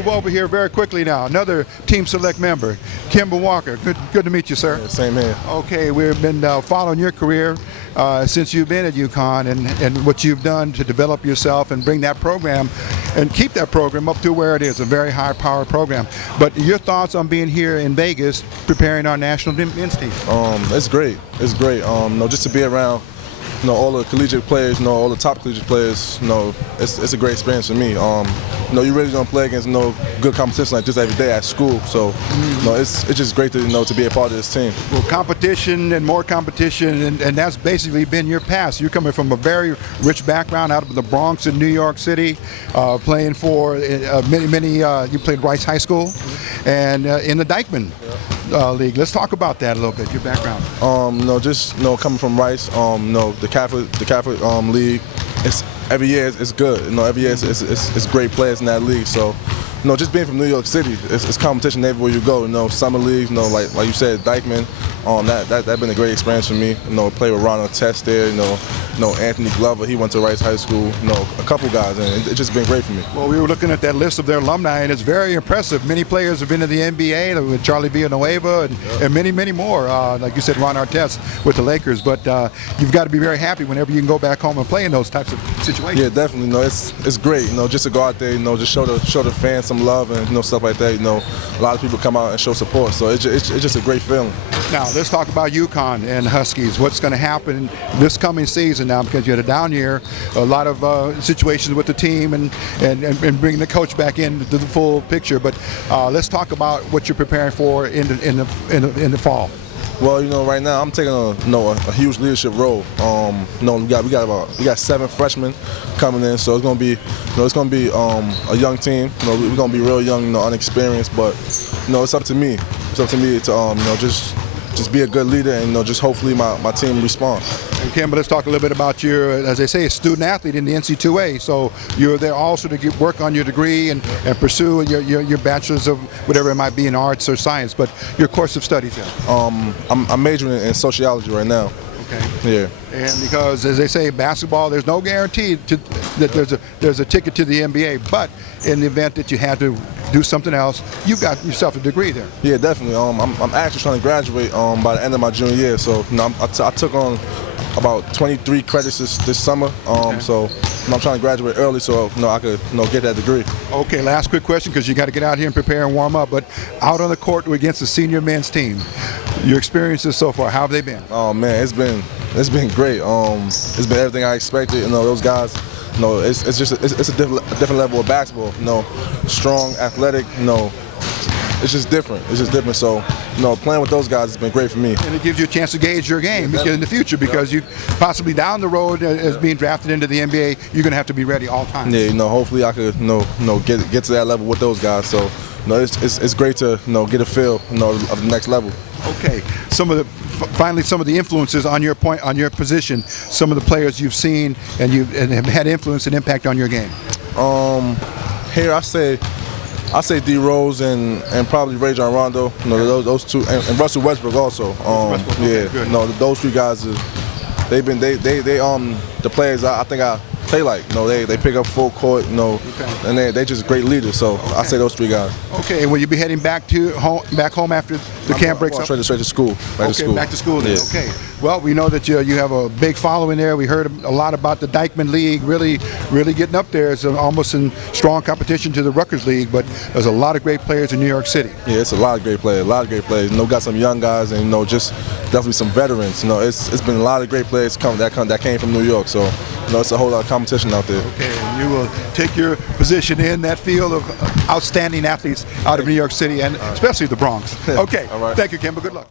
move over here very quickly now. Another Team Select member, Kemba Walker. Good to meet you, sir. Yeah, same here. Okay, we've been following your career since you've been at UConn and what you've done to develop yourself and bring that program and keep that program up to where it is, a very high-powered program. But your thoughts on being here in Vegas preparing our national men's team? It's great. It's great. Just to be around, all the collegiate players, all the top collegiate players, it's a great experience for me. You really don't play against good competition like this every day at school. So, it's just great to be a part of this team. Well, competition and more competition, and that's basically been your past. You're coming from a very rich background out of the Bronx in New York City, playing for you played Rice High School, and in the Dyckman League. Let's talk about that a little bit. Your background. Coming from Rice, the Catholic League. Every year it's good. Every year it's great players in that league. So, just being from New York City, it's competition everywhere you go. Summer leagues, like you said, Dyckman. That's been a great experience for me. Play with Ronald Test there. Anthony Glover. He went to Rice High School. A couple guys, and it's just been great for me. Well, we were looking at that list of their alumni, and it's very impressive. Many players have been to the NBA with Charlie Villanueva and many more. Like you said, Ron Artest with the Lakers. But you've got to be very happy whenever you can go back home and play in those types of situations. Yeah, definitely. It's great. Just to go out there, just show the fans some love and stuff like that. A lot of people come out and show support. So it's just a great feeling. Now let's talk about UConn and Huskies. What's going to happen this coming season now, because you had a down year, a lot of situations with the team and bringing the coach back into the full picture. But let's talk about what you're preparing for in the fall. Well, right now I'm taking a huge leadership role. We got 7 freshmen coming in, so it's gonna be a young team. We're gonna be real young, unexperienced, but it's up to me. It's up to me to just be a good leader and just hopefully my team respond. And Kemba, let's talk a little bit about your, as they say, student athlete in the NC2A. So you're there also to work on your degree and pursue your bachelor's of whatever it might be in arts or science. But your course of studies there? I'm majoring in sociology right now. Okay. Yeah. And because, as they say, basketball, there's no guarantee that there's a ticket to the NBA. But in the event that you had to do something else, you got yourself a degree there. Yeah, definitely. I'm actually trying to graduate by the end of my junior year. So I took on about 23 credits this summer. So I'm trying to graduate early so I could get that degree. Okay, last quick question, because you got to get out here and prepare and warm up. But out on the court against the senior men's team, your experiences so far, how have they been? Oh man, it's been great. It's been everything I expected. Those guys. It's a different level of basketball. Strong, athletic. It's just different. It's just different. So, playing with those guys has been great for me. And it gives you a chance to gauge your game in the future, because you possibly down the road as being drafted into the NBA, you're going to have to be ready all the time. Yeah, hopefully I could, get to that level with those guys. So, it's great to, get a feel, of the next level. Okay. Finally, some of the influences on your position, some of the players you've seen and have had influence and impact on your game. Here I say D Rose and probably Rajon Rondo. Those two, and Russell Westbrook also. Those 3 guys, they've been the players I think I play like. They pick up full court. And they just great leaders. So I say those 3 guys. Okay, and will you be heading back home after the camp breaks up? Straight to school. Back to school then. Yeah. Okay. Well, we know that you have a big following there. We heard a lot about the Dyckman League really getting up there. It's almost in strong competition to the Rutgers League, but there's a lot of great players in New York City. Yeah, it's a lot of great players. Got some young guys and just definitely some veterans. It's been a lot of great players that came from New York. So it's a whole lot of competition out there. Okay, and you will take your position in that field of outstanding athletes out of New York City and especially the Bronx. Okay, All right. Thank you, Kemba. Good luck.